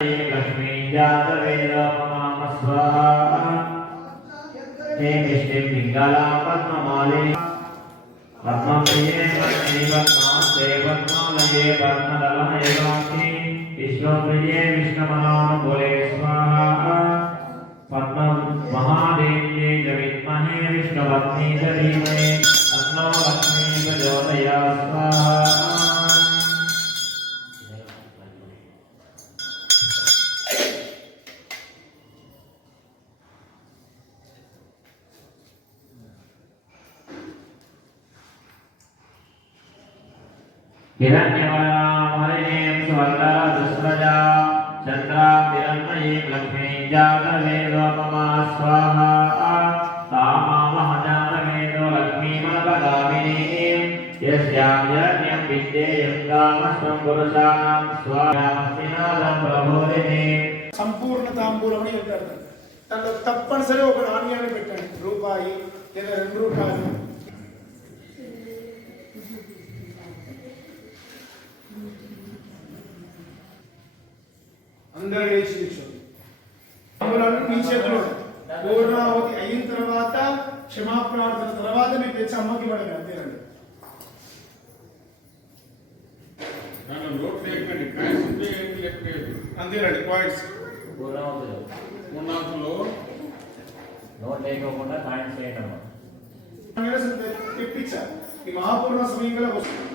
लक्ष्मी जातवेदोपमाम स्वाहा हे विष्णु पिंगला पद्ममालिनी पद्मप्रिये वन्ये पद्मास्ते पद्मलये पद्मदलमये वासी विष्णुप्रिये विष्णुमहामूले स्वाहा पद्म महादेव्ये च विद्महे विष्णुपत्नी च धीमहि तन्नो लक्ष्मी प्रचोदयात् स्वाहा। हिरण्यवर्णामहरिणीं सुवर्णरजस्रजा चन्द्राभिरण्मयीं लक्ष्मीं जातवेदोपमा स्वाहा तामामहजातवेदो लक्ष्मीमनपगामिनीं यस्यां हिरण्यं विद्येयं गामस्वं पुरुषाणां स्वाहास्तिनादं प्रबोधिनीं సంపూర్ణ తాంబూలమని అంటారు. దాంట్లో తప్పనిసరి ఒక నాణ్యాన్ని పెట్టండి, రూపాయి లేదా 2 రూపాయలు. అందరూ లేచి కూర్చోండి. తాంబూలాలు మీ చేతిలో పూర్ణావతి అయిన తర్వాత క్షమాప్రార్థన తర్వాత మీరు తెచ్చి అమ్మకి ఇవ్వండి. అంతేనండి. అంతేనండి. పాయింట్స్ నోట్ లేకోకుండా కాయిన్స్ చేయడం తెప్పించా ఈ మహాపూర్ణ సమయంలో వస్తుంది.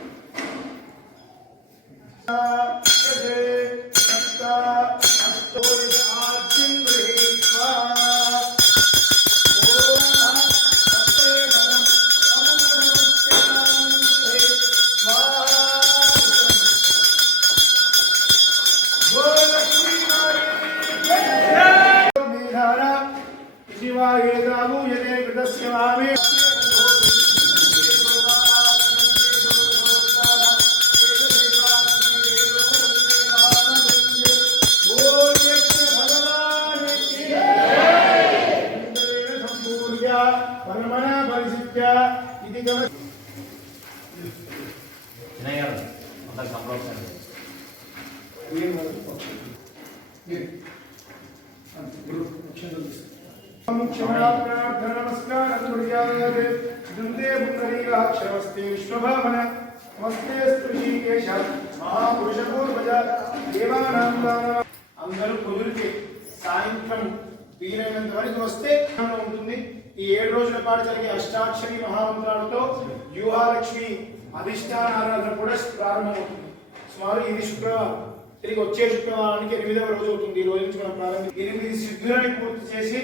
అందరూ కుదిరితే సాయంత్రం వీలైనంత వరకు వస్తే ఉంటుంది. ఈ 7 రోజుల పాటు జరిగే అష్టాక్షరి మహామంత్రాలతో వ్యూహాలక్ష్మి అధిష్టాన ఆరాధన కూడా ప్రారంభమవుతుంది. సుమారు ఇది శుక్రవారం, తిరిగి వచ్చే శుక్రవారానికి 8వ రోజు అవుతుంది. ఈ రోజు నుంచి మనం ప్రారంభించి 8 సిద్ధులని పూర్తి చేసి